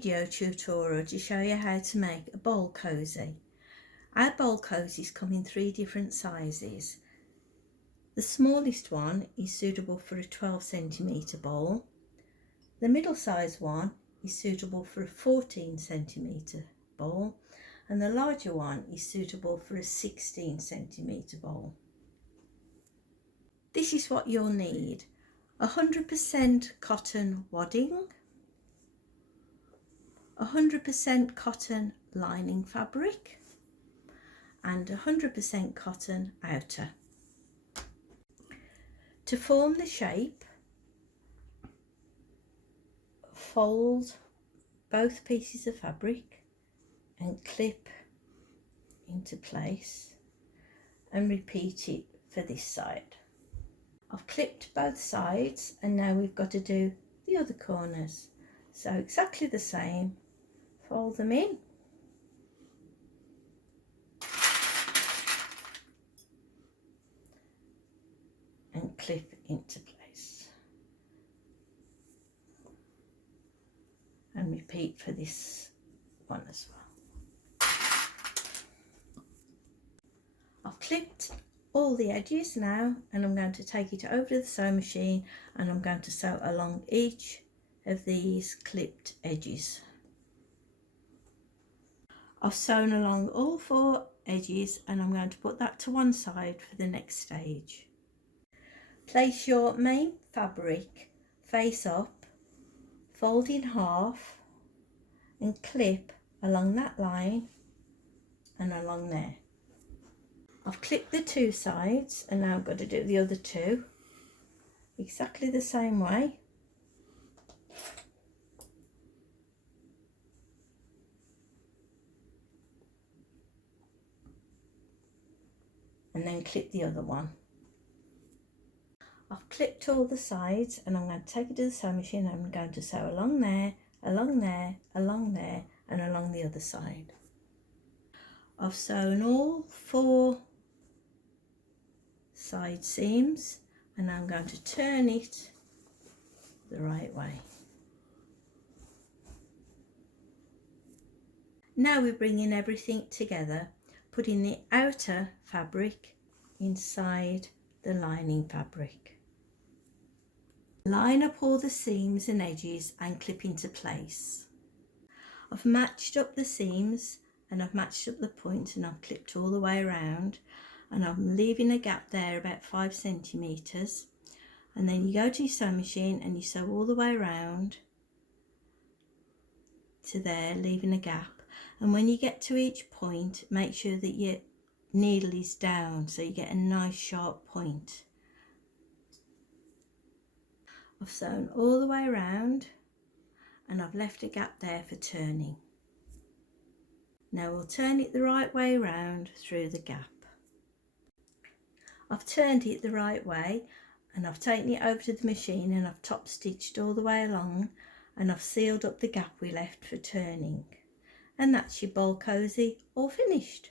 video tutorial to show you how to make a bowl cosy. Our bowl cosies come in 3 different sizes. The smallest one is suitable for a 12cm bowl. The middle size one is suitable for a 14cm bowl, and the larger one is suitable for a 16cm bowl. This is what you'll need: 100% cotton wadding, 100% cotton lining fabric, and 100% cotton outer. To form the shape, fold both pieces of fabric and clip into place, and repeat it for this side. I've clipped both sides, and now we've got to do the other corners. So exactly the same, fold them in, and clip into place, and repeat for this one as well. I've clipped all the edges now, and I'm going to take it over to the sewing machine, and I'm going to sew along each of these clipped edges. I've sewn along all 4 edges, and I'm going to put that to one side for the next stage. Place your main fabric face up, fold in half, and clip along that line and along there. I've clipped the 2 sides, and now I've got to do the other 2 exactly the same way. And then clip the other one. I've clipped all the sides, and I'm going to take it to the sewing machine, and I'm going to sew along there, along there, along there, and along the other side. I've sewn all 4 side seams, and I'm going to turn it the right way. Now we're bringing everything together, putting the outer fabric inside the lining fabric. Line up all the seams and edges and clip into place. I've matched up the seams, and I've matched up the point, and I've clipped all the way around, and I'm leaving a gap there about 5 centimeters. And then you go to your sewing machine and you sew all the way around to there, leaving a gap. And when you get to each point, make sure that your needle is down so you get a nice sharp point. I've sewn all the way around, and I've left a gap there for turning. Now we'll turn it the right way round through the gap. I've turned it the right way, and I've taken it over to the machine, and I've top stitched all the way along, and I've sealed up the gap we left for turning. And that's your bowl cosy all finished.